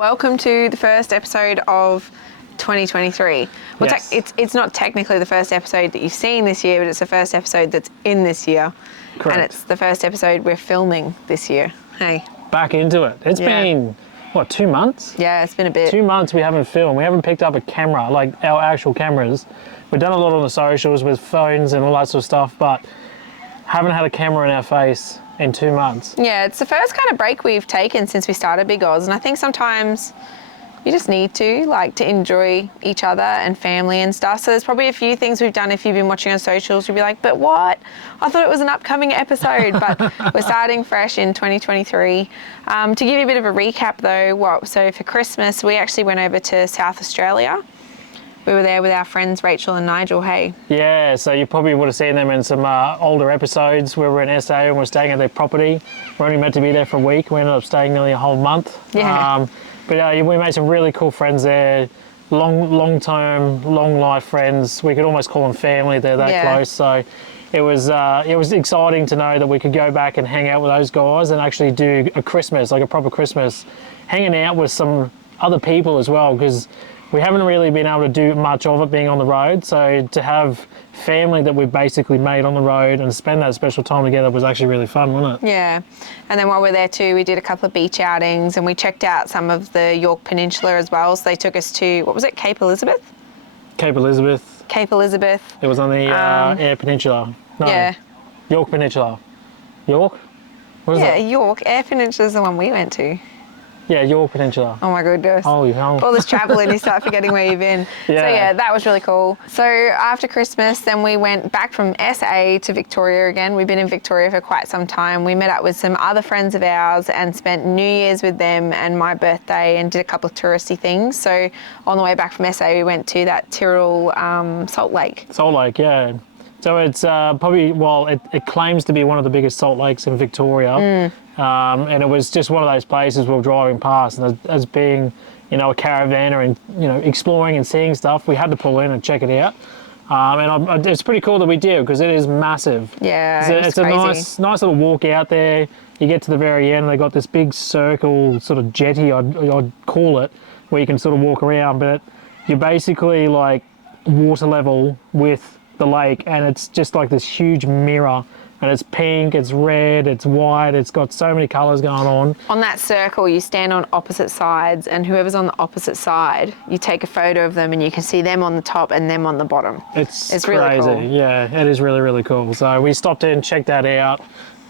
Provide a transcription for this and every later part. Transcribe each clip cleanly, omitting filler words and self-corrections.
Welcome to the first episode of 2023. Well, Yes. it's not technically the first episode that you've seen this year, but it's the first episode that's in this year. Correct. And it's the first episode we're filming this year. Hey. Back into it. It's been, what, 2 months? Yeah, it's been a bit. 2 months we haven't filmed. We haven't picked up a camera, like our actual cameras. We've done a lot on the socials with phones and all that sort of stuff, but haven't had a camera in our face in 2 months. Yeah, it's the first kind of break we've taken since we started Big Oz, and I think sometimes you just need to enjoy each other and family and stuff. So there's probably a few things we've done. If you've been watching on socials, you'll be like, but what? I thought it was an upcoming episode, but we're starting fresh in 2023. To give you a bit of a recap though, so for Christmas, we actually went over to South Australia. We were there with our friends Rachel and Nigel, hey? Yeah, so you probably would have seen them in some older episodes where we're in SA and we're staying at their property. We're only meant to be there for a week. We ended up staying nearly a whole month. Yeah. But we made some really cool friends there. Long-term, long-life friends. We could almost call them family. They're that close. So it was exciting to know that we could go back and hang out with those guys and actually do a Christmas, like a proper Christmas, hanging out with some other people as well, because we haven't really been able to do much of it being on the road. So to have family that we've basically made on the road and spend that special time together was actually really fun, wasn't it? Yeah. And then while we're there too, we did a couple of beach outings and we checked out some of the York Peninsula as well. So they took us to, what was it, Cape Elizabeth? Cape Elizabeth. Cape Elizabeth. It was on the Eyre Peninsula. No, Yeah. York Peninsula. York? What is Yeah, it? York. Eyre Peninsula is the one we went to. Yeah, York Peninsula. Oh my goodness. Holy hell. All this travel and you start forgetting where you've been. So yeah, that was really cool. So after Christmas, then we went back from SA to Victoria again. We've been in Victoria for quite some time. We met up with some other friends of ours and spent New Year's with them and my birthday and did a couple of touristy things. So on the way back from SA, we went to that Tyrrell Salt Lake. Salt Lake, yeah. So it's probably, it claims to be one of the biggest salt lakes in Victoria. And it was just one of those places we were driving past, and as being, a caravaner and, exploring and seeing stuff, we had to pull in and check it out. And it's pretty cool that we did, because it is massive. Yeah, it's a nice little walk out there. You get to the very end, and they got this big circle sort of jetty, I'd call it, where you can sort of walk around, but you're basically like water level with the lake, and it's just like this huge mirror, and it's pink, it's red, it's white, it's got so many colours going on. On that circle, you stand on opposite sides, and whoever's on the opposite side, you take a photo of them and you can see them on the top and them on the bottom. It's crazy. Really cool. Yeah, it is really, really cool. So we stopped in, checked that out.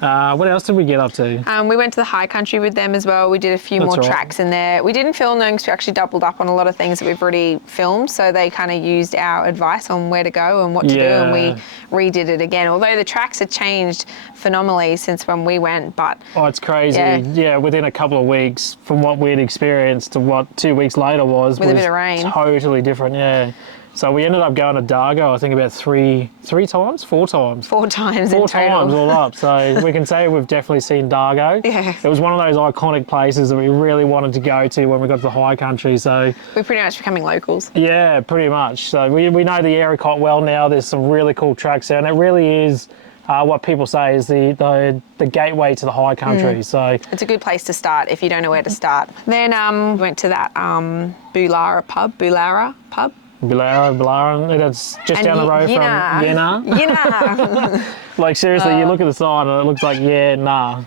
What else did we get up to? We went to the high country with them as well. We did a few more tracks in there. We didn't film them because we actually doubled up on a lot of things that we've already filmed. So they kind of used our advice on where to go and what to do, and we redid it again. Although the tracks had changed phenomenally since when we went, but... Oh, it's crazy. Yeah, within a couple of weeks from what we'd experienced to what 2 weeks later was. With a bit of rain. Totally different, yeah. So we ended up going to Dargo, I think about four times in total. All up. So we can say we've definitely seen Dargo. Yeah. It was one of those iconic places that we really wanted to go to when we got to the high country. So we're pretty much becoming locals. Yeah, pretty much. So we know the area quite well now. There's some really cool tracks there, and it really is what people say is the gateway to the high country. So it's a good place to start if you don't know where to start. Then we went to that Boolarra pub. Boolarra, that's just down the road from Yenna. Like seriously, you look at the sign and it looks like it's one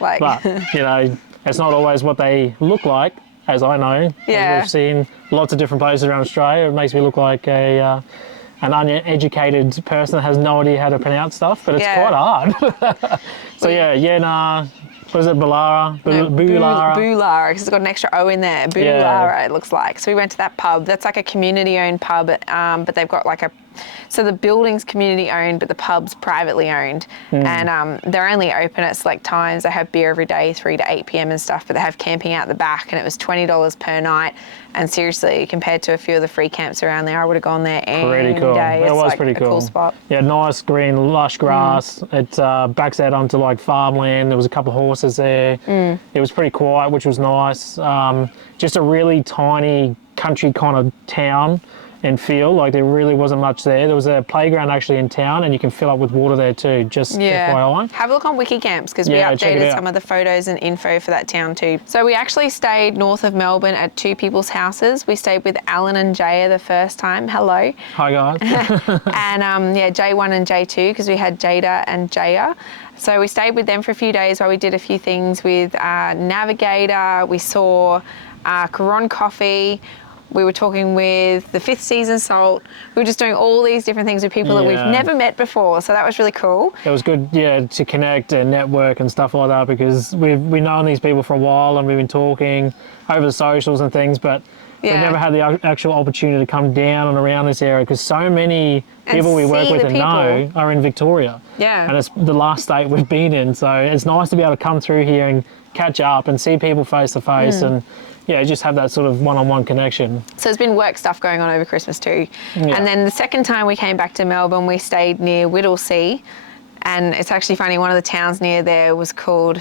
word. But it's not always what they look like, as I know. As we've seen lots of different places around Australia. It makes me look like an uneducated person that has no idea how to pronounce stuff, but it's quite hard. So Yenna. What is it, Boolarra? Boolarra, because it's got an extra O in there. Boolarra, it looks like. So we went to that pub. That's like a community-owned pub, but they've got like so the building's community-owned, but the pub's privately owned. And they're only open at select times. They have beer every day, 3 to 8 p.m. and stuff, but they have camping out the back, and it was $20 per night. And seriously, compared to a few of the free camps around there, I would have gone there any day. It was pretty cool. A cool spot. Yeah, nice green, lush grass. It backs out onto like farmland. There was a couple of horses there. It was pretty quiet, which was nice. Just a really tiny country kind of town. and feel. Like there really wasn't much there. There was a playground actually in town, and you can fill up with water there too, just FYI. Have a look on Wikicamps because we updated some of the photos and info for that town too. So we actually stayed north of Melbourne at two people's houses. We stayed with Alan and Jaya the first time. Hello. Hi guys. And J1 and J2 because we had Jada and Jaya. So we stayed with them for a few days while we did a few things with Navigator. We saw Coron Coffee. We were talking with the Fifth Season Salt. We were just doing all these different things with people that we've never met before. So that was really cool. It was good, to connect and network and stuff like that because we've known these people for a while and we've been talking over the socials and things, but we've never had the actual opportunity to come down and around this area because so many people we work with and know are in Victoria. Yeah. And it's the last state we've been in. So it's nice to be able to come through here and catch up and see people face to face and just have that sort of one-on-one connection. So there's been work stuff going on over Christmas too. Yeah. And then the second time we came back to Melbourne, we stayed near Whittlesea. And it's actually funny, one of the towns near there was called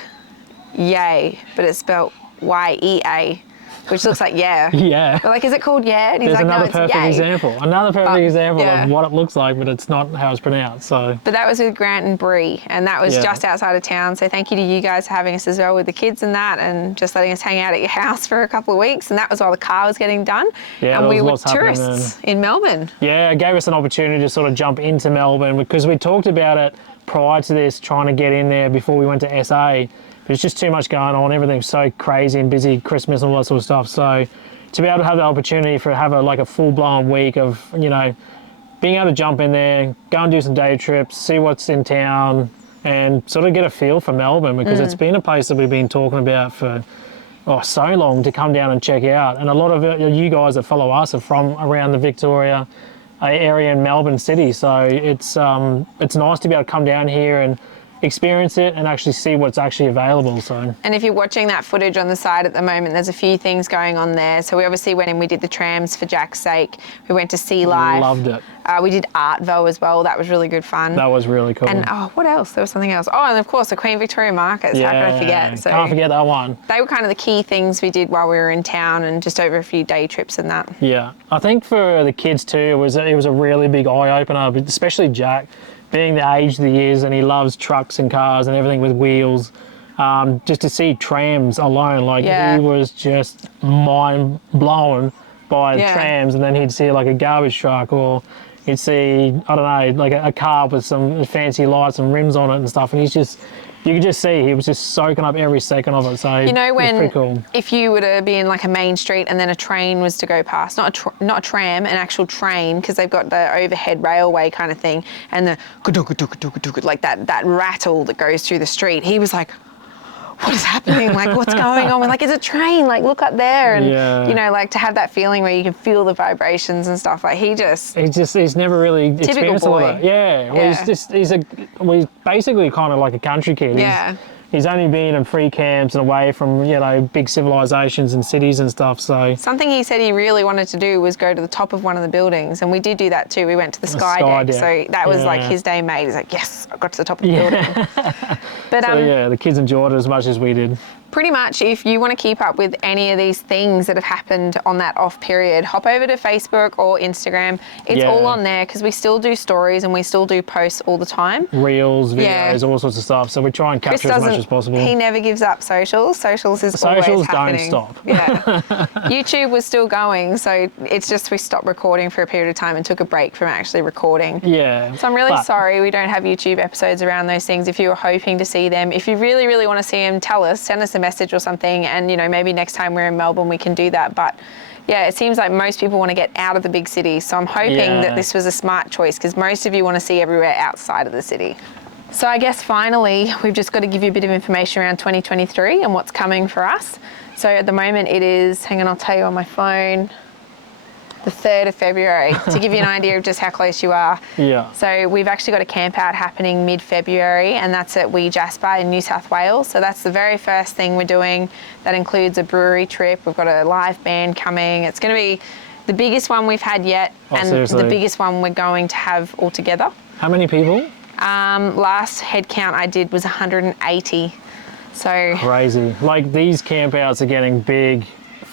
Yea, but it's spelled Y-E-A, which looks like Yeah. But like, is it called And he's There's like, another no, it's perfect Yay. example. Another perfect example of what it looks like, but it's not how it's pronounced. So. But that was with Grant and Bree, and that was just outside of town. So thank you to you guys for having us as well with the kids and that, and just letting us hang out at your house for a couple of weeks. And that was while the car was getting done. Yeah, and we were tourists in Melbourne. Yeah, it gave us an opportunity to sort of jump into Melbourne because we talked about it prior to this, trying to get in there before we went to SA. There's just too much going on. Everything's so crazy and busy, Christmas and all that sort of stuff. So to be able to have the opportunity for have a full-blown week of, being able to jump in there, go and do some day trips, see what's in town, and sort of get a feel for Melbourne because it's been a place that we've been talking about for so long to come down and check out. And a lot of you guys that follow us are from around the Victoria area in Melbourne City. So it's nice to be able to come down here and experience it and actually see what's actually available. So. And if you're watching that footage on the side at the moment, there's a few things going on there. So we obviously went in, we did the trams for Jack's sake. We went to Sea Life. Loved it. We did Artvo as well. That was really good fun. That was really cool. And what else? There was something else. Oh, and of course the Queen Victoria Markets. How could I forget? So can't forget that one. They were kind of the key things we did while we were in town and just over a few day trips and that. Yeah. I think for the kids too, it was a really big eye opener, especially Jack. Being the age that he is and he loves trucks and cars and everything with wheels, just to see trams alone, he was just mind blown by the trams. And then he'd see like a garbage truck or he'd see, I don't know, like a car with some fancy lights and rims on it and stuff. And you could just see he was just soaking up every second of it. So when it was pretty cool. If you were to be in like a main street and then a train was to go past, not a tram, an actual train, because they've got the overhead railway kind of thing, and the like that rattle that goes through the street. He was like, what is happening? Like, what's going on? We're like, it's a train. Like, look up there. And, like, to have that feeling where you can feel the vibrations and stuff. Like, he's never really experienced all that. Yeah. Well, he's basically kind of like a country kid. He's only been in free camps and away from, big civilizations and cities and stuff, so. Something he said he really wanted to do was go to the top of one of the buildings, and we did do that too. We went to the sky deck, so that was like his day made. He's like, yes, I got to the top of the building. But the kids enjoyed it as much as we did. Pretty much, if you want to keep up with any of these things that have happened on that off period, hop over to Facebook or Instagram. It's all on there because we still do stories and we still do posts all the time. Reels, videos, all sorts of stuff. So we try and capture as much as possible. He never gives up socials. Socials is always happening. Socials don't stop. Yeah. YouTube was still going, so it's just we stopped recording for a period of time and took a break from actually recording. Yeah. So I'm really sorry we don't have YouTube episodes around those things. If you were hoping to see them, if you really, really want to see them, send us a message or something, and maybe next time we're in Melbourne we can do that. But it seems like most people want to get out of the big city, so I'm hoping that this was a smart choice because most of you want to see everywhere outside of the city. So I guess finally we've just got to give you a bit of information around 2023 and what's coming for us. So at the moment it is, hang on, I'll tell you on my phone, the 3rd of February, to give you an idea of just how close you are. Yeah. So we've actually got a camp out happening mid-February, and that's at Ooyy Jasper in New South Wales. So that's the very first thing we're doing. That includes a brewery trip. We've got a live band coming. It's going to be the biggest one we've had yet, and seriously? the biggest one we're going to have altogether. How many people? Last head count I did was 180. So crazy. Like, these campouts are getting big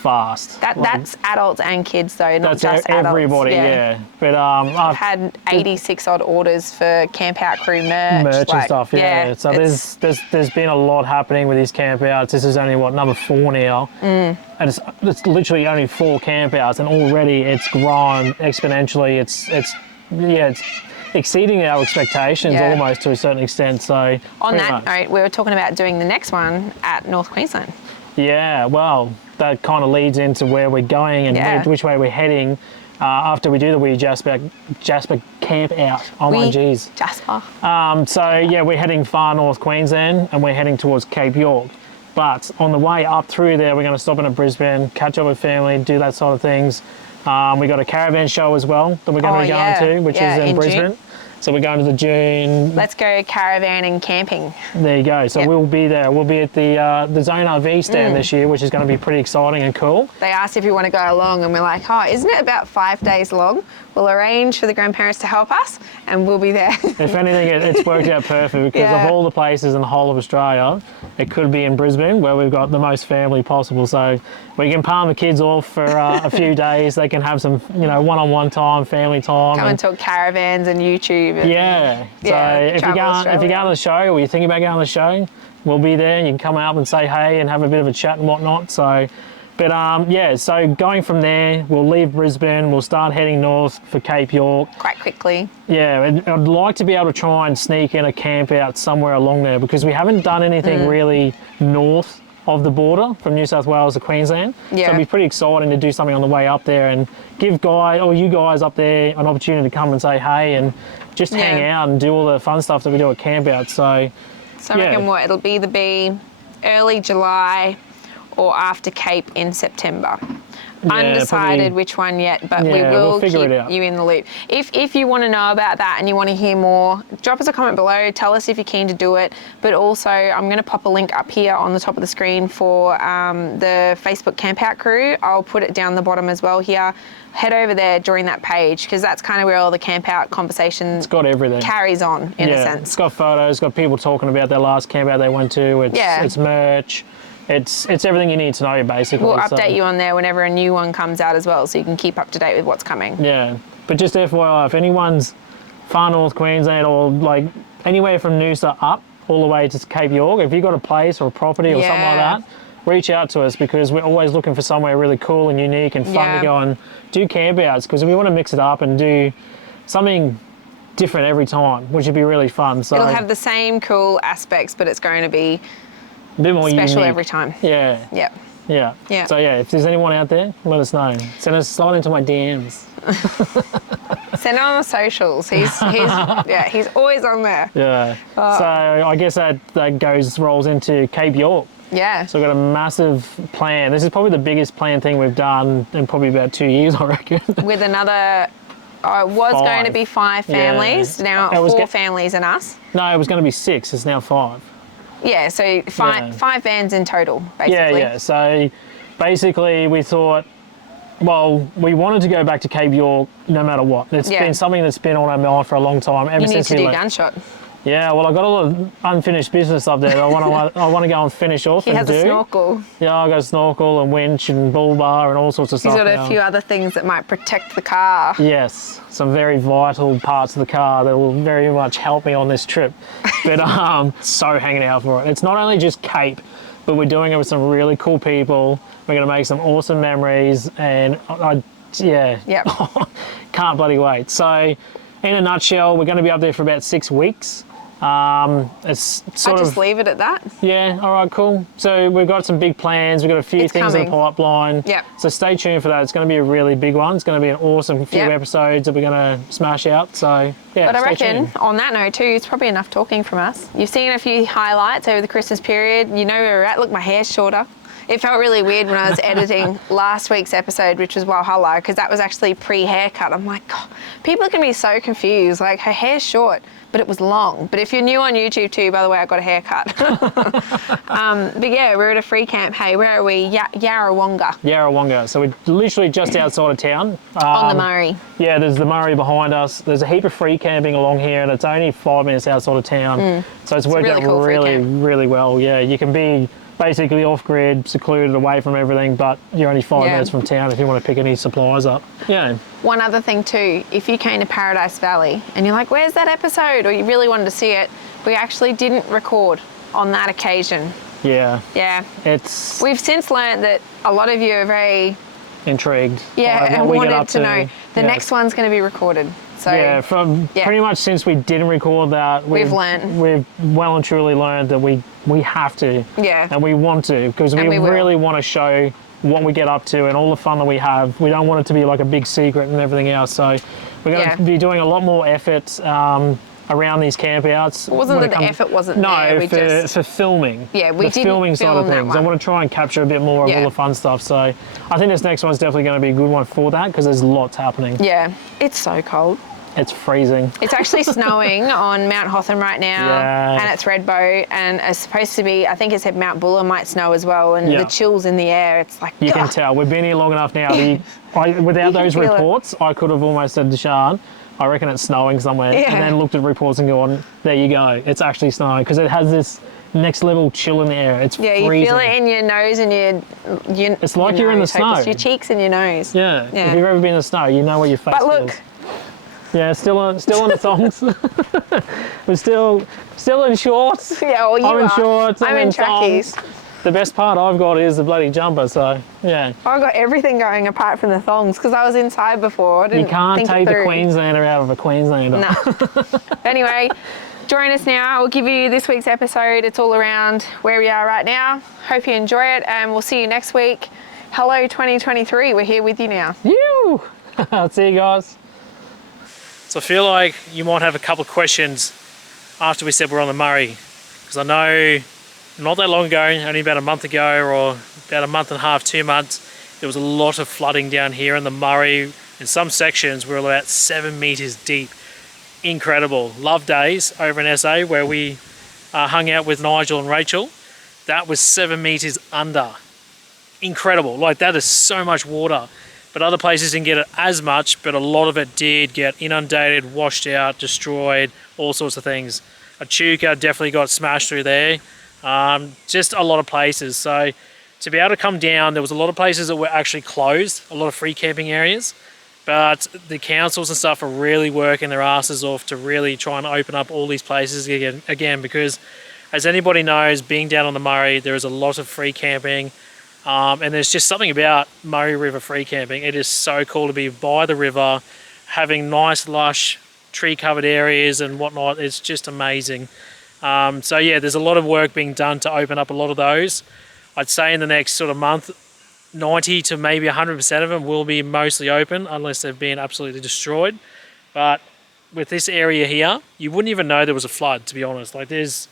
fast. That's adults and kids though, not just everybody, adults. yeah. But I've had 86 odd orders for camp out crew merch and stuff, yeah. So there's been a lot happening with these camp outs. This is only number 4 now, and it's literally only 4 camp outs, and already it's grown exponentially. It's exceeding our expectations almost to a certain extent. So on that note, we were talking about doing the next one at North Queensland. Yeah, well, that kind of leads into where we're going and which way we're heading after we do the Wee Jasper camp out. Oh my geez. Jasper. We're heading far north Queensland and we're heading towards Cape York. But on the way up through there, we're going to stop in at Brisbane, catch up with family, do that sort of things. We got a caravan show as well that we're going to be going to, which is in Brisbane. June. So we're going to the June. Let's go caravan and camping. There you go. So we'll be there. We'll be at the Zone RV stand this year, which is going to be pretty exciting and cool. They asked if you want to go along, and we're like, isn't it about 5 days long? We'll arrange for the grandparents to help us, and we'll be there. If anything, it's worked out perfect because of all the places in the whole of Australia, it could be in Brisbane where we've got the most family possible. So we can palm the kids off for a few days. They can have some, one-on-one time, family time. Come and talk caravans and YouTube. And, if you're going to the show or you're thinking about going to the show, we'll be there. You can come out and say hey and have a bit of a chat and whatnot. So. But so going from there, we'll leave Brisbane, we'll start heading north for Cape York. Quite quickly. Yeah, I'd like to be able to try and sneak in a camp out somewhere along there because we haven't done anything really north of the border from New South Wales to Queensland. Yeah. So it'd be pretty exciting to do something on the way up there and give you guys up there an opportunity to come and say hey and just hang out and do all the fun stuff that we do at camp out. So I reckon it'll either be early July or after Cape in September. Undecided which one yet, but we will keep you in the loop. If you want to know about that and you want to hear more, drop us a comment below, tell us if you're keen to do it, but also I'm going to pop a link up here on the top of the screen for the Facebook Camp Out crew. I'll put it down the bottom as well here. Head over there during that page because that's kind of where all the camp out conversation carries on in a sense. It's got photos, it's got people talking about their last camp out they went to, it's merch. It's everything you need to know, basically. We'll update you on there whenever a new one comes out as well, so you can keep up to date with what's coming. Yeah, but just FYI, if anyone's far north Queensland or anywhere from Noosa up all the way to Cape York, if you've got a place or a property or something like that, reach out to us because we're always looking for somewhere really cool and unique and fun to go and do camp outs because we want to mix it up and do something different every time, which would be really fun. So it'll have the same cool aspects, but it's going to be a bit more special unique every time. Yeah. So if there's anyone out there, let us know. Slide into my DMs. Send it on the socials. He's always on there. Yeah. So I guess that rolls into Cape York. Yeah. So we've got a massive plan. This is probably the biggest planned thing we've done in probably about 2 years, I reckon. With another. It was going to be 5 families. Now 4 families and us. No, it was going to be 6. It's now 5. Yeah, so 5 vans in total, basically. Yeah. So basically we thought, we wanted to go back to Cape York no matter what. It's been something that's been on our mind for a long time. You need to do gunshot. Yeah, I got a lot of unfinished business up there that I want to go and finish off. He has a snorkel. Yeah, I got a snorkel and winch and bull bar and all sorts of stuff. He's got a few other things that might protect the car. Yes, some very vital parts of the car that will very much help me on this trip. But so hanging out for it. It's not only just Cape, but we're doing it with some really cool people. We're going to make some awesome memories and can't bloody wait. So in a nutshell, we're going to be up there for about 6 weeks. It's sort of leave it at that. Yeah, all right, cool. So we've got some big plans. We've got a few things in the pipeline. Yeah. So stay tuned for that. It's going to be a really big one. It's going to be an awesome few episodes that we're going to smash out. So yeah. But I reckon on that note too, it's probably enough talking from us. You've seen a few highlights over the Christmas period. You know where we're at. Look, my hair's shorter. It felt really weird when I was editing last week's episode, which was Walhalla, because that was actually pre-haircut. I'm like, God, people can be so confused. Like, her hair's short, but it was long. But if you're new on YouTube too, by the way, I got a haircut. But yeah, we're at a free camp. Hey, where are we? Yarrawonga. Yarrawonga. So we're literally just outside of town. On the Murray. Yeah, there's the Murray behind us. There's a heap of free camping along here, and it's only 5 minutes outside of town. So it's worked out really well. Yeah, you can be basically off-grid, secluded, away from everything, but you're only 5 Yeah. minutes from town if you want to pick any supplies up. Yeah. One other thing too, if you came to Paradise Valley and you're like, where's that episode? Or you really wanted to see it, we actually didn't record on that occasion. Yeah. Yeah. It's We've since learned that a lot of you are very, intrigued. yeah, by and what we get wanted up to know. The Yeah. next one's going to be recorded. So Yeah, from Yeah. pretty much since we didn't record that, We've learned. We've well and truly learned that we have to. Yeah. And we want to, because we we will. really want to show what we get up to and all the fun that we have. We don't want it to be like a big secret and everything else. So we're going Yeah. to be doing a lot more effort around these campouts. It wasn't when that the effort wasn't no, there. We just, for filming. Yeah, we the didn't filming side film of that things. I one. want to try and capture a bit more of Yeah. all the fun stuff. So I think this next one's definitely going to be a good one for that, because there's lots happening. yeah, it's so cold. It's freezing. It's actually snowing on Mount Hotham right now, Yeah. and it's Redbow, and it's supposed to be, I think it said Mount Buller might snow as well, and Yeah. the chills in the air, it's like, You can ugh. tell. We've been here long enough now. Without those feel it. reports, I could have almost said to Sian, I reckon it's snowing somewhere, Yeah. and then looked at reports and gone, there you go, it's actually snowing, because it has this next level chill in the air. It's Yeah, you freezing. feel it in your nose and your It's like your you're in the nose, hope it's snow. your cheeks and your nose. Yeah. Yeah. If you've ever been in the snow, you know what your face But look, feels. Yeah, still on the thongs. We're still in shorts. yeah, well, you I'm in are. shorts. I'm in thongs. trackies. The best part I've got is the bloody jumper. So yeah, I got everything going apart from the thongs because I was inside before. I didn't you can't think it take the through. Queenslander out of a Queenslander. No. Anyway, join us now. We'll give you this week's episode. It's all around where we are right now. Hope you enjoy it, and we'll see you next week. Hello 2023. We're here with you now. You. See you guys. So I feel like you might have a couple of questions after we said we're on the Murray, because I know not that long ago, only about a month ago or about a month and a half, 2 months, there was a lot of flooding down here in the Murray. In some sections we're about 7 meters deep. Incredible. Love days over in SA where we hung out with Nigel and Rachel. That was 7 meters under. Incredible. Like, that is so much water. But other places didn't get it as much, but a lot of it did get inundated, washed out, destroyed, all sorts of things. Echuca definitely got smashed through there. Just a lot of places. So to be able to come down, there was a lot of places that were actually closed, a lot of free camping areas. But the councils and stuff are really working their asses off to really try and open up all these places again, because as anybody knows, being down on the Murray, there is a lot of free camping. And there's just something about Murray River free camping. It is so cool to be by the river, having nice, lush, tree-covered areas and whatnot. It's just amazing. So yeah, there's a lot of work being done to open up a lot of those. I'd say in the next sort of month, 90 to maybe 100% of them will be mostly open, unless they've been absolutely destroyed. But with this area here, you wouldn't even know there was a flood, to be honest. Like, there's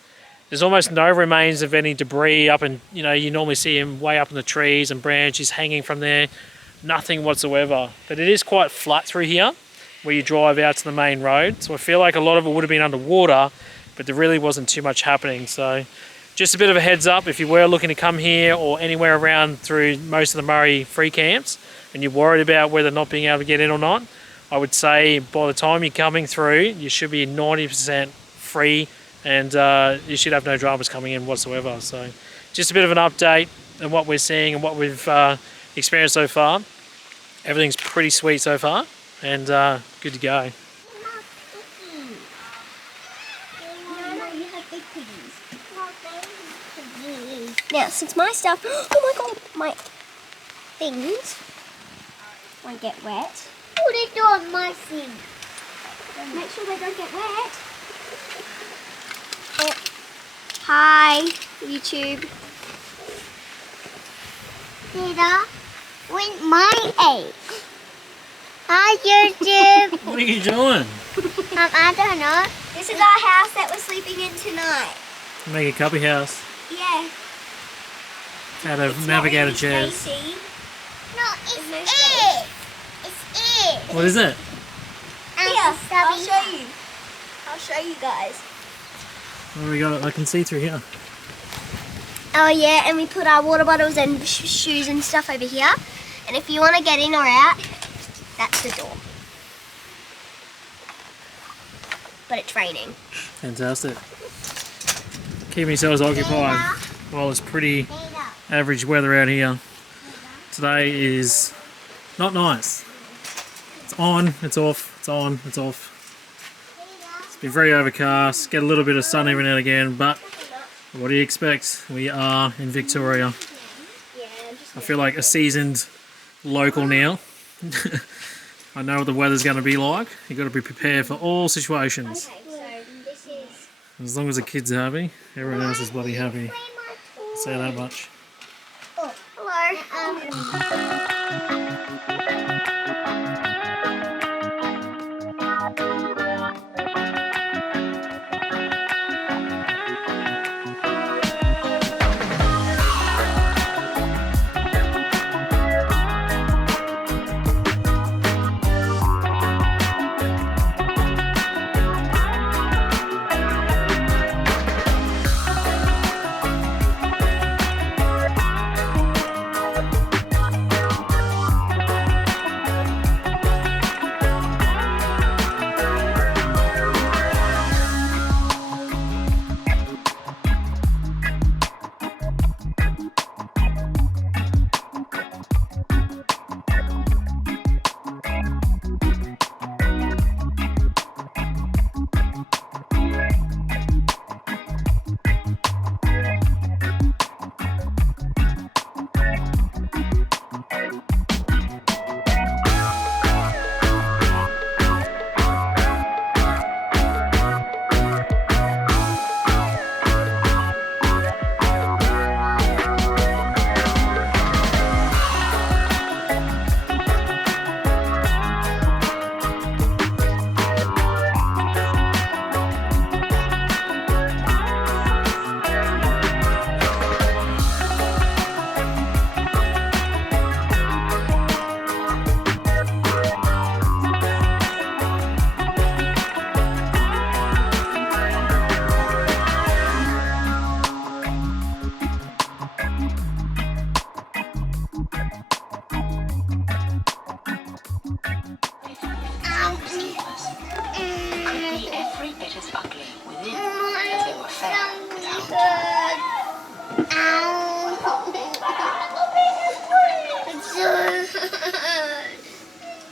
almost no remains of any debris up, and you normally see them way up in the trees and branches hanging from there. Nothing whatsoever. But it is quite flat through here where you drive out to the main road. So I feel like a lot of it would have been underwater, but there really wasn't too much happening. So just a bit of a heads up, if you were looking to come here or anywhere around through most of the Murray free camps and you're worried about whether not being able to get in or not, I would say by the time you're coming through, you should be 90% free, and you should have no dramas coming in whatsoever. So just a bit of an update on what we're seeing and what we've experienced so far. Everything's pretty sweet so far, and good to go. Now, since my stuff, oh my god, my things won't get wet. Put it on my thing. Make sure they don't get wet. Hi, YouTube. Dada, when my egg. Hi, YouTube. What are you doing? I don't know. This is our house that we're sleeping in tonight. Make a cubby house Yeah. out of It's navigator not really chairs. spacey. No, it's it. It's it. What is it? Here, I'll show you. I'll show you guys. What we got? I can see through here. Oh yeah, and we put our water bottles and shoes and stuff over here. And if you want to get in or out, that's the door. But it's raining. Fantastic. Keeping yourselves occupied. Well, it's pretty average weather out here. Today is not nice. It's on, it's off, it's on, it's off. It's been very overcast, get a little bit of sun every now and again, but what do you expect? We are in Victoria. I feel like a seasoned local now. I know what the weather's going to be like. You've got to be prepared for all situations. As long as the kids are happy, everyone else is bloody happy. I'll say that much. Oh, hello.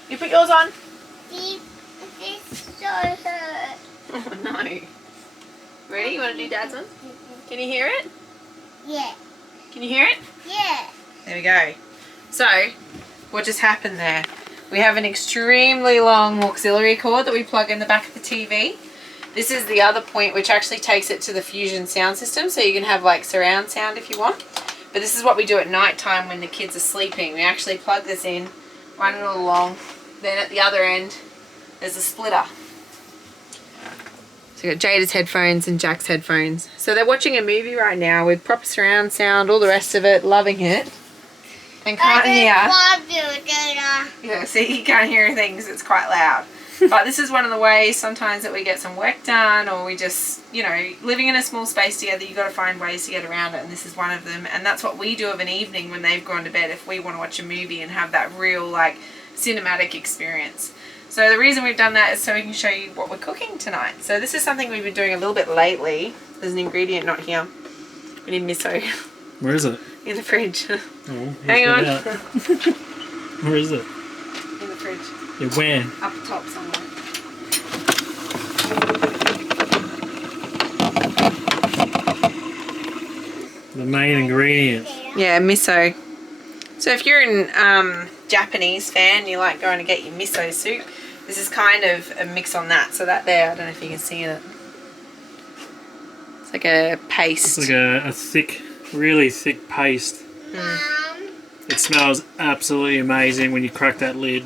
You put yours on? This so hurt. Oh no. Ready? You want to do Dad's one? Can you hear it? Yeah. Can you hear it? Yeah. There we go. So, what just happened there? We have an extremely long auxiliary cord that we plug in the back of the TV. This is the other point which actually takes it to the Fusion sound system, so you can have like surround sound if you want. But this is what we do at night time when the kids are sleeping. We actually plug this in, run it all along. Then at the other end, there's a splitter. So we've got Jada's headphones and Jack's headphones. So they're watching a movie right now with proper surround sound, all the rest of it, loving it. And can't hear. love you, Dada. Yeah, see, you can't hear anything because it's quite loud. But this is one of the ways sometimes that we get some work done, or we just, you know, living in a small space together, you've got to find ways to get around it, and this is one of them. And that's what we do of an evening when they've gone to bed, if we want to watch a movie and have that real, like, cinematic experience. So the reason we've done that is so we can show you what we're cooking tonight. So this is something we've been doing a little bit lately. There's an ingredient not here. We need miso. Where is it? In the fridge. Oh, Hang on. Where is it? In the fridge. Yeah, where? Up top somewhere. The main ingredient. Yeah, miso. So if you're an Japanese fan, you like going to get your miso soup, this is kind of a mix on that. So that there, I don't know if you can see it. It's like a paste. It's like a thick, really thick paste. It smells absolutely amazing when you crack that lid.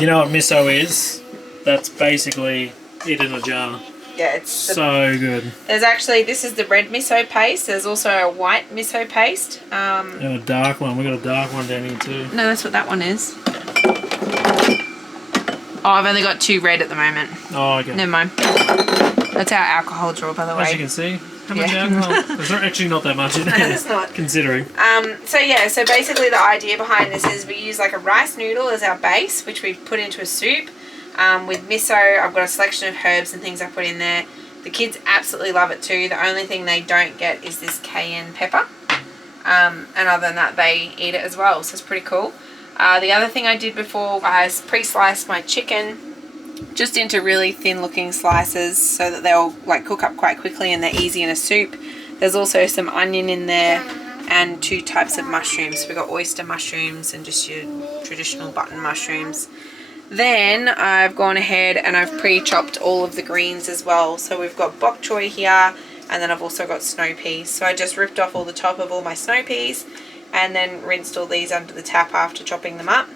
You know what miso is? That's basically it in a jar. Yeah, it's so good. There's actually, this is the red miso paste. There's also a white miso paste. And a dark one. We got a dark one down here too. No, that's what that one is. Oh, I've only got 2 red at the moment. Oh, okay. Never mind. That's our alcohol drawer, by the way. As you can see, how much alcohol? There's actually not that much in there. It's not. Considering. So yeah, so basically the idea behind this is we use like a rice noodle as our base, which we put into a soup. With miso, I've got a selection of herbs and things I put in there. The kids absolutely love it too. The only thing they don't get is this cayenne pepper. And other than that, they eat it as well, so it's pretty cool. The other thing I did before, I pre-sliced my chicken just into really thin looking slices so that they'll like cook up quite quickly and they're easy in a soup. There's also some onion in there and 2 types of mushrooms. We've got oyster mushrooms and just your traditional button mushrooms. Then I've gone ahead and I've pre-chopped all of the greens as well. So we've got bok choy here, and then I've also got snow peas. So I just ripped off all the top of all my snow peas and then rinsed all these under the tap after chopping them up,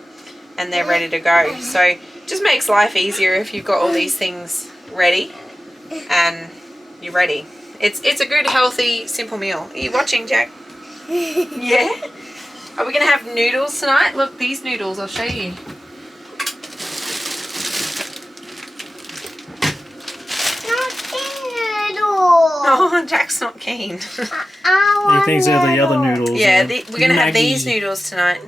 and they're ready to go. So it just makes life easier if you've got all these things ready and you're ready. It's a good, healthy, simple meal. Are you watching, Jack? Yeah? Are we going to have noodles tonight? Look, these noodles, I'll show you. Oh, Jack's not keen. He thinks they're the other noodles. Yeah, we're going to have these noodles tonight.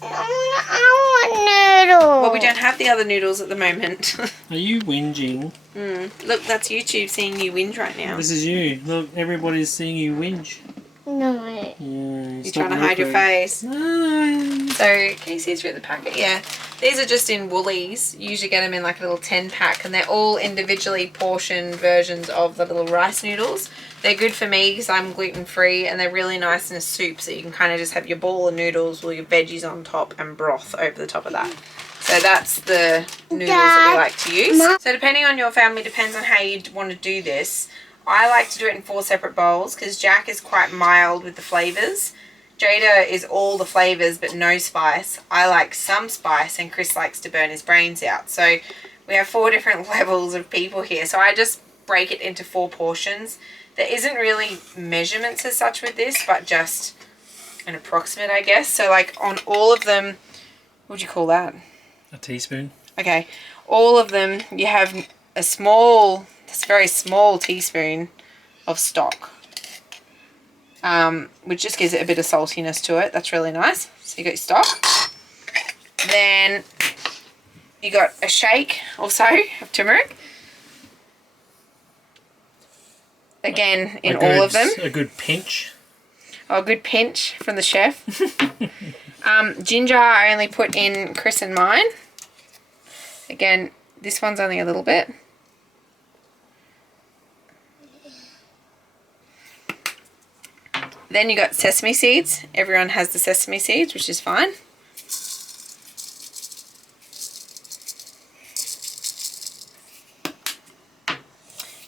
I want noodles. Well, we don't have the other noodles at the moment. Are you whinging? Look, that's YouTube seeing you whinge right now. This is you. Look, everybody's seeing you whinge. No. Yeah, You're trying to hide your face. No. So, can you see through the packet? Yeah. These are just in Woolies. You usually get them in like a little 10 pack, and they're all individually portioned versions of the little rice noodles. They're good for me because I'm gluten free, and they're really nice in a soup, so you can kind of just have your bowl of noodles with your veggies on top and broth over the top of that. So that's the noodles that we like to use. So depending on your family, depends on how you want to do this. I like to do it in 4 separate bowls because Jack is quite mild with the flavours. Jada is all the flavours but no spice. I like some spice, and Chris likes to burn his brains out. So we have 4 different levels of people here. So I just break it into 4 portions. There isn't really measurements as such with this, but just an approximate, I guess. So like on all of them, what would you call that? A teaspoon. Okay. All of them, you have a small, this very small teaspoon of stock. Which just gives it a bit of saltiness to it. That's really nice. So you got your stock. Then you got a shake or so of turmeric. Again, in all of them. A good pinch. Oh, a good pinch from the chef. Ginger I only put in Chris and mine. Again, this one's only a little bit. Then you got sesame seeds. Everyone has the sesame seeds, which is fine.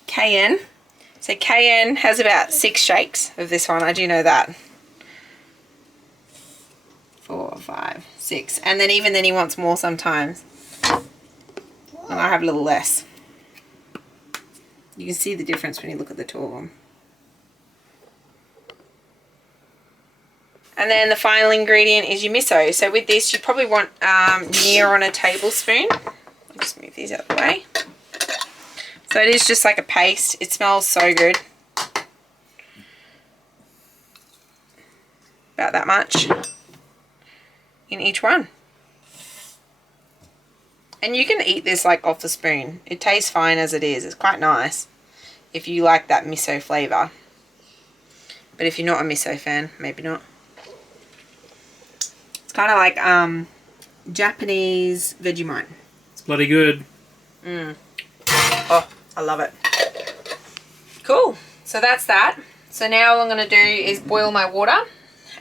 Cayenne. So cayenne has about 6 shakes of this one. I do know that. 4, 5, 6. And then even then he wants more sometimes. And I have a little less. You can see the difference when you look at the 2 of them. And then the final ingredient is your miso. So with this, you probably want near on a tablespoon. I'll just move these out of the way. So it is just like a paste. It smells so good. About that much in each one. And you can eat this like off the spoon. It tastes fine as it is. It's quite nice if you like that miso flavour. But if you're not a miso fan, maybe not. Kind of like Japanese Vegemite. It's bloody good. Oh, I love it. Cool. So that's that. So now all I'm going to do is boil my water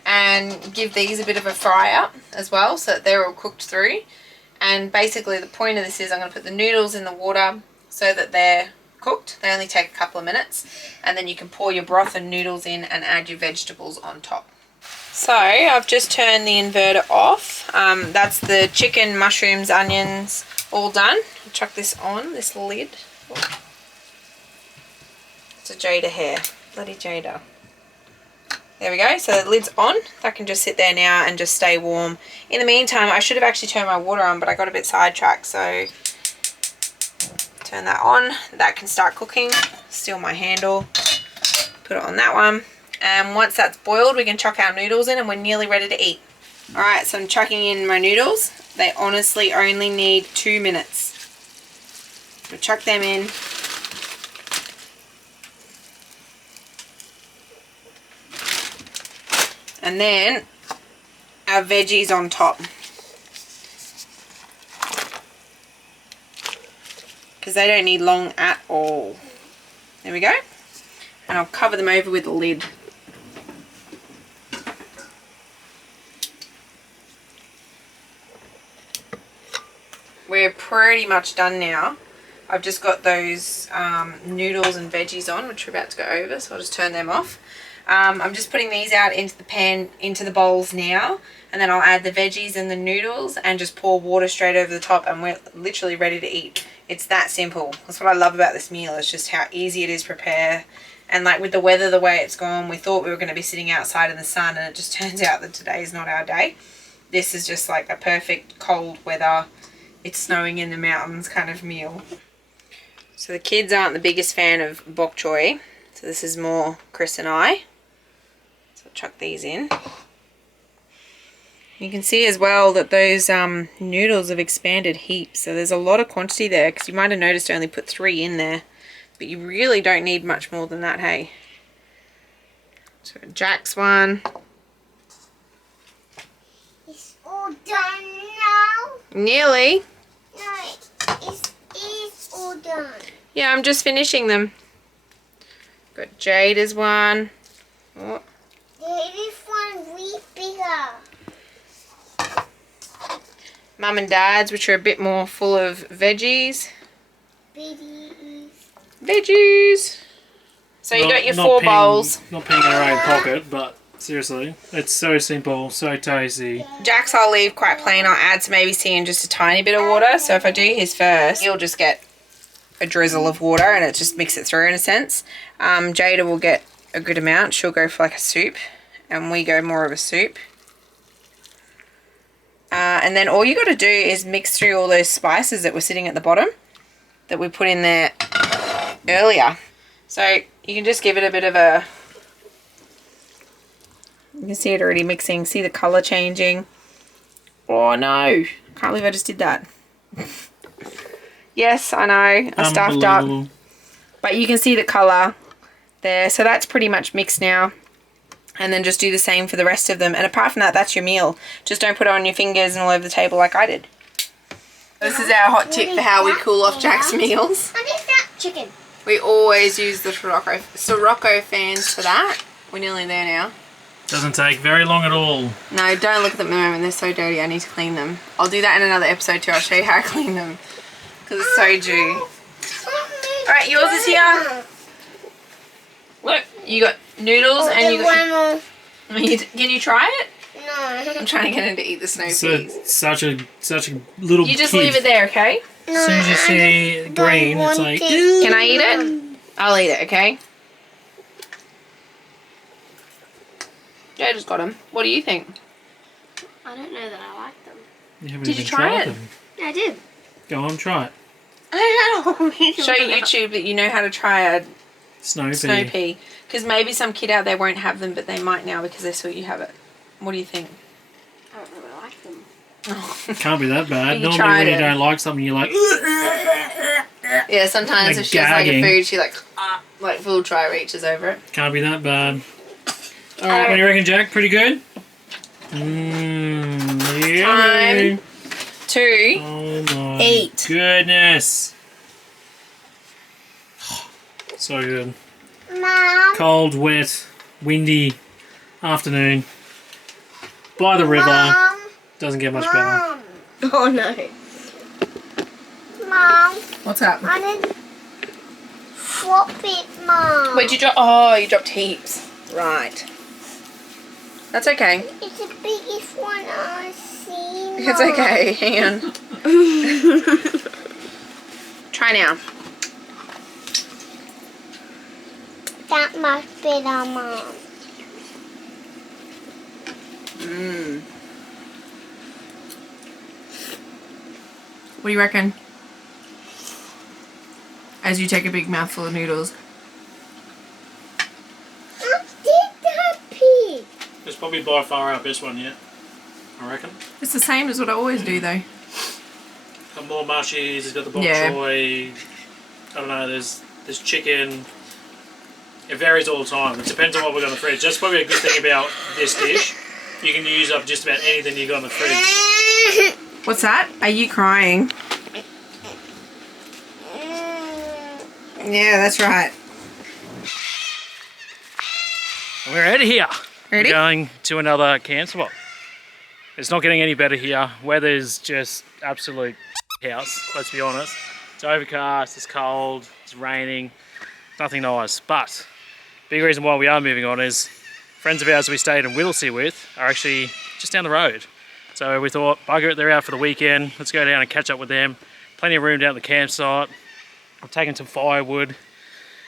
and give these a bit of a fry up as well so that they're all cooked through. And basically the point of this is I'm going to put the noodles in the water so that they're cooked. They only take a couple of minutes. And then you can pour your broth and noodles in and add your vegetables on top. So I've just turned the inverter off. That's the chicken, mushrooms, onions, all done. I'll chuck this on, this lid. It's a Jada hair. Bloody Jada. There we go. So the lid's on. That can just sit there now and just stay warm. In the meantime, I should have actually turned my water on, but I got a bit sidetracked. So turn that on. That can start cooking. Steal my handle. Put it on that one. And once that's boiled, we can chuck our noodles in and we're nearly ready to eat. Alright, so I'm chucking in my noodles. They honestly only need 2 minutes. I'll chuck them in. And then our veggies on top. Because they don't need long at all. There we go. And I'll cover them over with a lid. We're pretty much done now. I've just got those noodles and veggies on, which we're about to go over, so I'll just turn them off. I'm just putting these out into the pan, into the bowls now, and then I'll add the veggies and the noodles and just pour water straight over the top, and we're literally ready to eat. It's that simple. That's what I love about this meal. It's just how easy it is to prepare. And like with the weather the way it's gone, we thought we were going to be sitting outside in the sun, and it just turns out that today is not our day. This is just like a perfect cold weather, it's snowing in the mountains kind of meal. So the kids aren't the biggest fan of bok choy, so this is more Chris and I. So I'll chuck these in. You can see as well that those noodles have expanded heaps, so there's a lot of quantity there, because you might have noticed I only put 3 in there, but you really don't need much more than that, hey? So Jack's one. It's all done now? Nearly. No, it's all done. Yeah, I'm just finishing them. Got Jada's one. Oh. There is one way bigger. Mum and Dad's, which are a bit more full of veggies. Veggies. So you got your 4 bowls. Not peeing in our own pocket, but seriously, it's so simple, so tasty. Jack's I'll leave quite plain. I'll add some ABC and just a tiny bit of water. So if I do his first, he'll just get a drizzle of water and it just mix it through in a sense. Jada will get a good amount. She'll go for like a soup, and we go more of a soup. And then all you got to do is mix through all those spices that were sitting at the bottom that we put in there earlier. So you can just give it a bit of a... You can see it already mixing. See the colour changing. Oh no. Can't believe I just did that. Yes, I know. I stuffed up. But you can see the colour there. So that's pretty much mixed now. And then just do the same for the rest of them. And apart from that, that's your meal. Just don't put it on your fingers and all over the table like I did. This is our hot tip for how we cool off Jack's meals. And it's that chicken. We always use the Sirocco fans for that. We're nearly there now. Doesn't take very long at all. No, don't look at them at the moment. They're so dirty. I need to clean them. I'll do that in another episode too. I'll show you how I clean them. Because it's so dewy. Alright, yours is here. Look, you got noodles and you got... Can you try it? No. I'm trying to get him to eat the snow peas. Such a little You just kid. leave it there, okay? As soon as you see green, it's like... Can I eat it? I'll eat it, okay? Jay just got them. What do you think? I don't know that I like them. You haven't Did you even try tried it? them. Yeah, I did. Go on, try it. I don't know. Show YouTube that you know how to try a Snow pea. Because maybe some kid out there won't have them, but they might now because they saw you have it. What do you think? I don't really like them. Can't be that bad. You Normally tried when you it. don't like something, you're like... Yeah, sometimes Like if she doesn't like gagging. your food, she like full try reaches over it. Can't be that bad. Alright, what do you reckon, Jack? Pretty good? Mmm, Time to Oh my eat. goodness. So good. Mom. Cold, wet, windy afternoon. By the river. Mom. Doesn't get much better. Mom. Oh no. Mom. What's up? I didn't swap it, Mom. Where'd you drop? Oh, you dropped heaps. Right. That's okay. It's the biggest one I've seen. It's okay. Hang on. Try now. That much better, Mom. Mmm. What do you reckon? As you take a big mouthful of noodles. I did that pig. It's probably by far our best one yet, I reckon. It's the same as what I always do though. Got more mushies, it's got the bok Yeah. choy. I don't know, there's chicken. It varies all the time. It depends on what we've got in the fridge. That's probably a good thing about this dish. You can use up just about anything you've got in the fridge. What's that? Are you crying? Yeah, that's right. We're out of here. Ready? We're going to another camp spot. It's not getting any better here. Weather's just absolute house, let's be honest. It's overcast, it's cold, it's raining. Nothing nice. But big reason why we are moving on is friends of ours we stayed in Whittlesea with are actually just down the road. So we thought, bugger it, they're out for the weekend. Let's go down and catch up with them. Plenty of room down at the campsite. I've taken some firewood.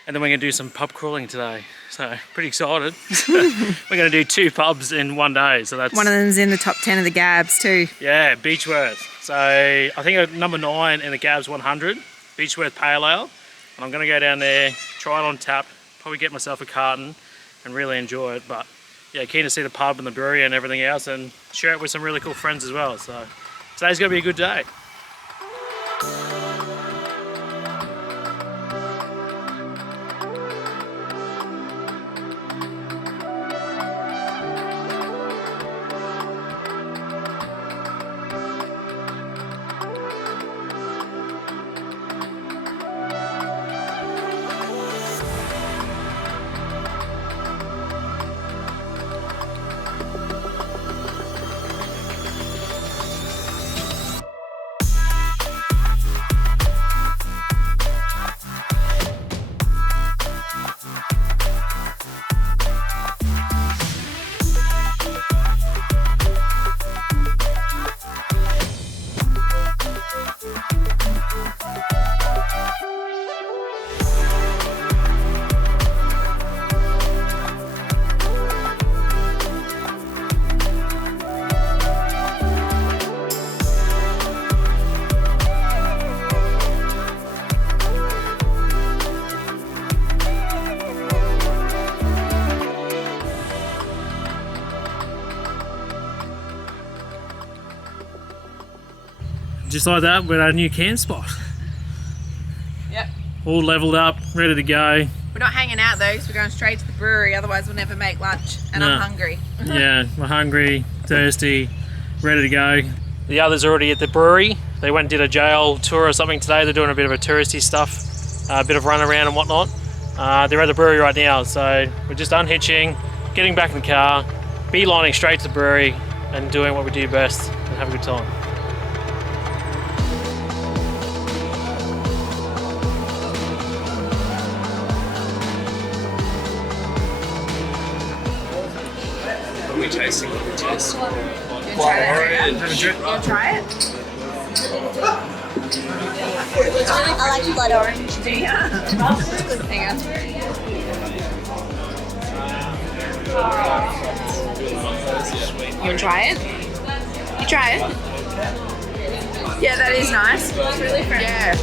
And then we're going to do some pub crawling today. So, pretty excited. We're going to do 2 pubs in one day. So that's one of them's in the top 10 of the Gabs too. Yeah, Beechworth. So, I think number 9 in the Gabs 100, Beechworth Pale Ale. And I'm going to go down there, try it on tap, probably get myself a carton and really enjoy it. But, yeah, keen to see the pub and the brewery and everything else and share it with some really cool friends as well. So, today's going to be a good day. Just like that, we're at a new camp spot. Yep. All leveled up, ready to go. We're not hanging out though, because we're going straight to the brewery, otherwise we'll never make lunch. And No. I'm hungry. Yeah, we're hungry, thirsty, ready to go. The others are already at the brewery. They went and did a jail tour or something today. They're doing a bit of a touristy stuff, a bit of run around and whatnot. They're at the brewery right now, so we're just unhitching, getting back in the car, beelining straight to the brewery and doing what we do best and have a good time. What are we tasting? Cheers. You want to try it? I like blood orange. Do you? Hang on. You want to try it? You try it? Yeah, that is nice. It's really fresh. Yeah.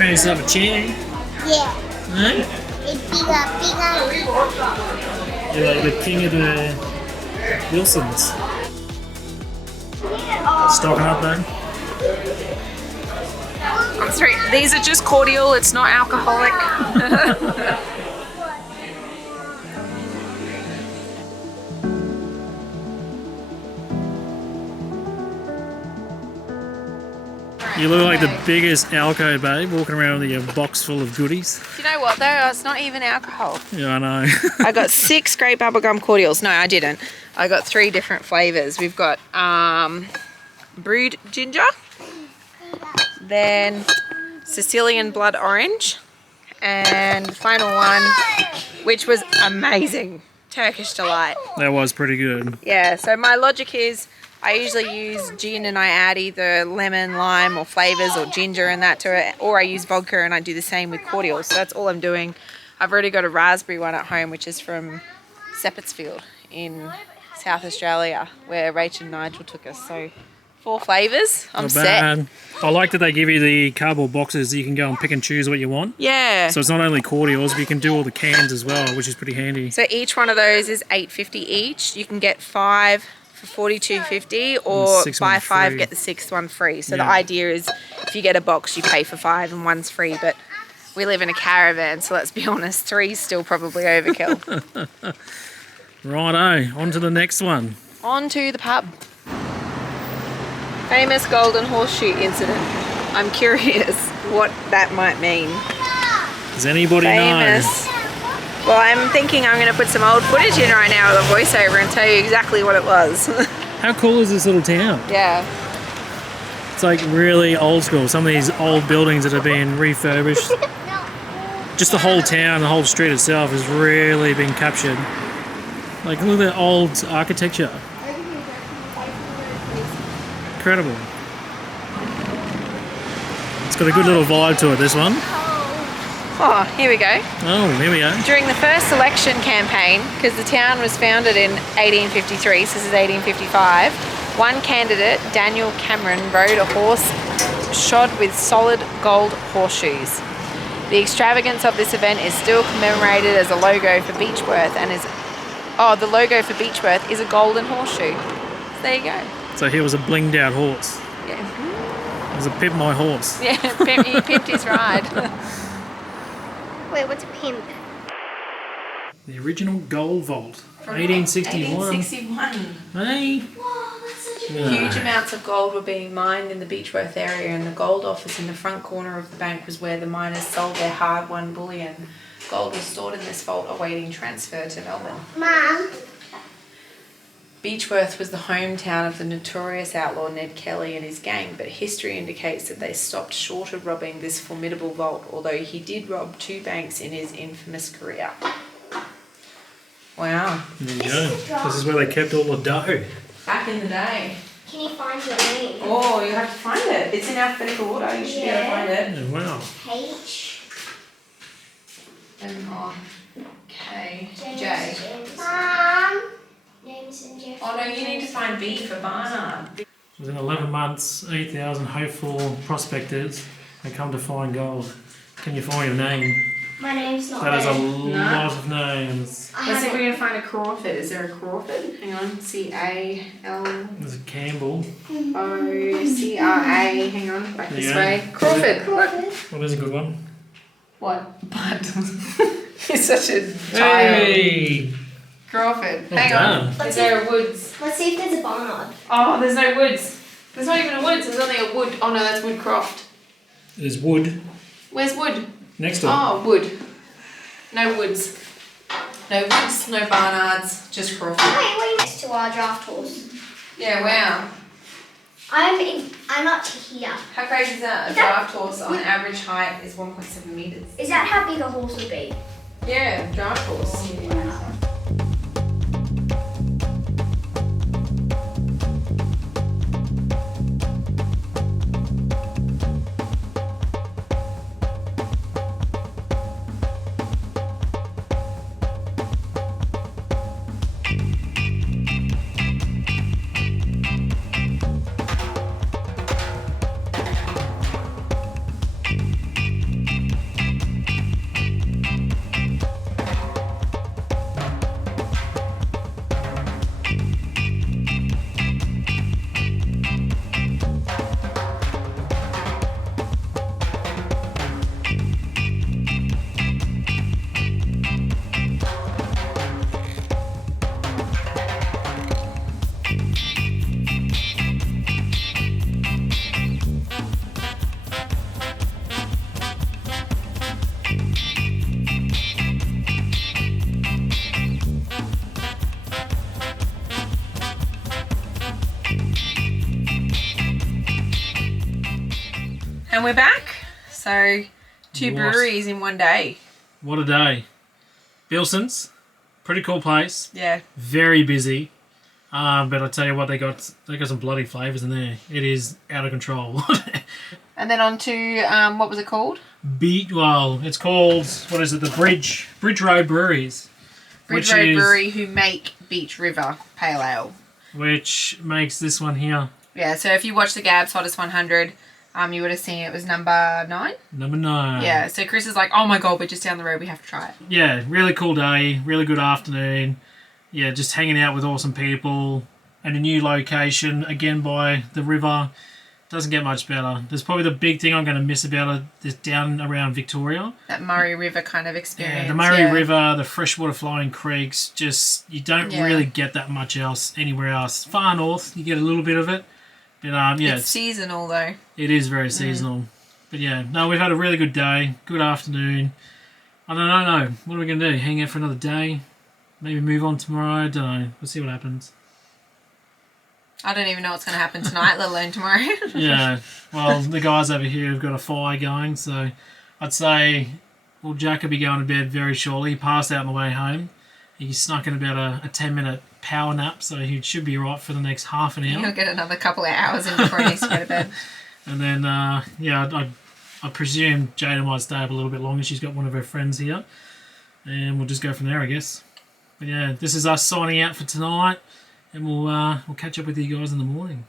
Found yourself a chair. Yeah. Huh? It's bigger. You're like the king of the Wilsons. Stocking up, man. I'm sorry. These are just cordial. It's not alcoholic. You look like the biggest alco babe walking around with your box full of goodies. Do you know what though? It's not even alcohol. Yeah, I know. I got 6 grape bubblegum cordials. No, I didn't. I got 3 different flavours. We've got brewed ginger, then Sicilian blood orange, and the final one, which was amazing, Turkish delight. That was pretty good. Yeah, so my logic is I usually use gin and I add either lemon, lime or flavours or ginger and that to it, or I use vodka and I do the same with cordials. So that's all I'm doing. I've already got a raspberry one at home, which is from Seppertsfield in South Australia, where Rach and Nigel took us. So 4 flavours. I'm Not set. bad. I like that they give you the cardboard boxes that you can go and pick and choose what you want. Yeah. So it's not only cordials, but you can do all the cans as well, which is pretty handy. So each one of those is $8.50 each. You can get 5 for $42.50, or buy 5 get the 6th one free. So the idea is if you get a box, you pay for 5 and 1's free. But we live in a caravan, so let's be honest, 3's still probably overkill. Righto, on to the next one. On to the pub. Famous golden horseshoe incident. I'm curious what that might mean. Does anybody Famous. Well, I'm thinking I'm going to put some old footage in right now with a voiceover and tell you exactly what it was. know? How cool is this little town? Yeah. It's like really old school. Some of these old buildings that have been refurbished. Just the whole town, the whole street itself has really been captured. Like, look at the old architecture. Incredible. It's got a good little vibe to it, this one. Oh, here we go. Oh, here we go. During the first election campaign, because the town was founded in 1853, so this is 1855, one candidate, Daniel Cameron, rode a horse shod with solid gold horseshoes. The extravagance of this event is still commemorated as a logo for Beechworth, and the logo for Beechworth is a golden horseshoe. So there you go. So he was a blinged out horse. Yeah. He was a pimp my horse. Yeah, he pimped his ride. Wait, what's a pimp? The original gold vault. From 1861. 1861. Hey. Wow, that's such a Huge amounts of gold were being mined in the Beechworth area, and the gold office in the front corner of the bank was where the miners sold their hard-won bullion. Gold was stored in this vault awaiting transfer to Melbourne. Mum. Beechworth was the hometown of the notorious outlaw Ned Kelly and his gang, but history indicates that they stopped short of robbing this formidable vault, although he did rob 2 banks in his infamous career. Wow. There you go. This is where they kept all the dough. Back in the day. Can you find your name? Oh, you have to find it. It's in alphabetical order. You should be able to find it. Oh, wow. H. M-R-K-J. Mum. Names and Jeff. Oh no, you need to find B for Barnard. Within 11 months, 8,000 hopeful prospectors had come to find gold. Can you find your name? My name's not That is a there. lot of names. Let's see if we can find a Crawford. Is there a Crawford? Hang on. C-A-L... There's a Campbell. O-C-R-A. Hang on. Back this Yeah. way. Crawford. Look. Well, there's a good one. What? Bud. You're such a child. Hey! Crawford. Well Hang done. on. Is there a Woods? Let's see if there's a Barnard. Oh, there's no Woods. There's not even a Woods. There's only a Wood. Oh no, that's Woodcroft. There's Wood Where's Wood? next to it. Oh, Wood. No Woods. No Woods, no Barnards, just Crawford. Wait, we're next to our draft horse. Yeah, wow. I'm up to here. How crazy is that? A Is that- draft horse on average height is 1.7 metres. Is that how big a horse would be? Yeah, draft horse. And we're back. So, 2 Nice. breweries in one day. What a day. Bilson's, pretty cool place. Yeah. Very busy. But I tell you what, they got some bloody flavours in there. It is out of control. And then on to, what was it called? It's called, what is it, the Bridge Road Breweries. Bridge which Road is- Brewery, who make Beach River Pale Ale. Which makes this one here. Yeah, so if you watch the Gab's Hottest 100, you would have seen it was number 9. Number 9. Yeah, so Chris is like, oh my God, we're just down the road, we have to try it. Yeah, really cool day, really good afternoon. Yeah, just hanging out with awesome people and a new location, again by the river. Doesn't get much better. There's probably the big thing I'm going to miss about it is down around Victoria. That Murray River kind of experience. Yeah, the Murray River, the freshwater flowing creeks, just you don't really get that much else anywhere else. Far north, you get a little bit of it. But yeah, it's seasonal though. It is very seasonal. But yeah, no, we've had a really good day, good afternoon. I don't know. What are we going to do? Hang out for another day? Maybe move on tomorrow? I don't know. We'll see what happens. I don't even know what's going to happen tonight, let alone tomorrow. Yeah, well, the guys over here have got a fire going, so I'd say, well, Jack will be going to bed very shortly. He passed out on the way home. He snuck in about a 10-minute power nap, so he should be right for the next half an hour. He'll get another couple of hours in before he needs to go to bed. And then, I presume Jada might stay up a little bit longer. She's got one of her friends here. And we'll just go from there, I guess. But yeah, this is us signing out for tonight. And we'll catch up with you guys in the morning.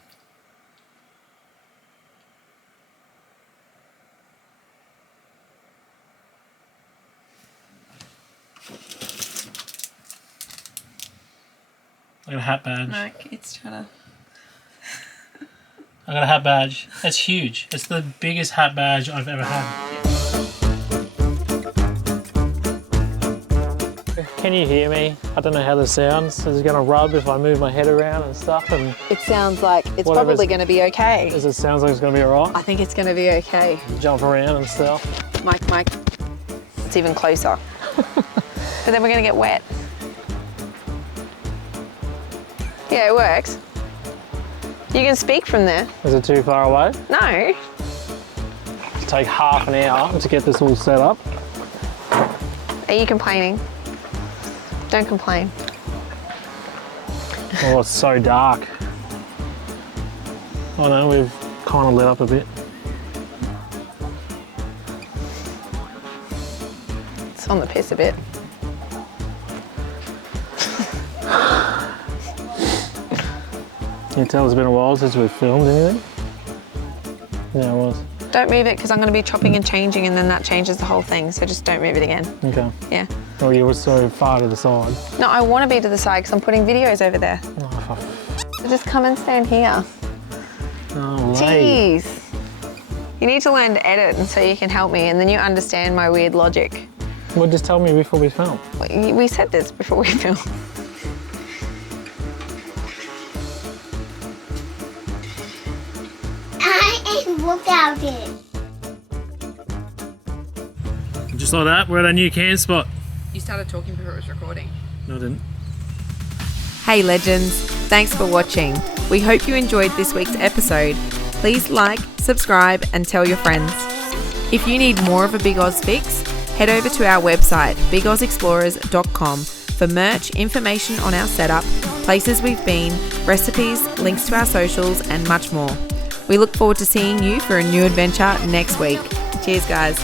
I got a hat badge. Mike, it's trying to... I got a hat badge. It's huge. It's the biggest hat badge I've ever had. Can you hear me? I don't know how this sounds. Is it going to rub if I move my head around and stuff? And it sounds like it's probably going to be okay. Does it sound like it's going to be alright? I think it's going to be okay. Jump around and stuff. Mike. It's even closer. But then we're going to get wet. Yeah, it works. You can speak from there. Is it too far away? No. It'll take half an hour to get this all set up. Are you complaining? Don't complain. Oh, it's so dark. Oh no, we've kind of lit up a bit. It's on the piss a bit. Can you tell it's been a while since we've filmed anything? Yeah, it was. Don't move it because I'm going to be chopping and changing and then that changes the whole thing, so just don't move it again. Okay. Yeah. Oh, you were so far to the side. No, I want to be to the side because I'm putting videos over there. Oh, fuck. So just come and stand here. Oh, lady. Jeez. You need to learn to edit and so you can help me and then you understand my weird logic. Well, just tell me before we film. We said this before we filmed. Look out here. Just like that, we're at our new can spot. You started talking before it was recording. No, I didn't. Hey legends, thanks for watching. We hope you enjoyed this week's episode. Please like, subscribe and tell your friends. If you need more of a Big Oz fix, head over to our website bigozexplorers.com for merch, information on our setup, places we've been, recipes, links to our socials and much more. We look forward to seeing you for a new adventure next week. Cheers guys.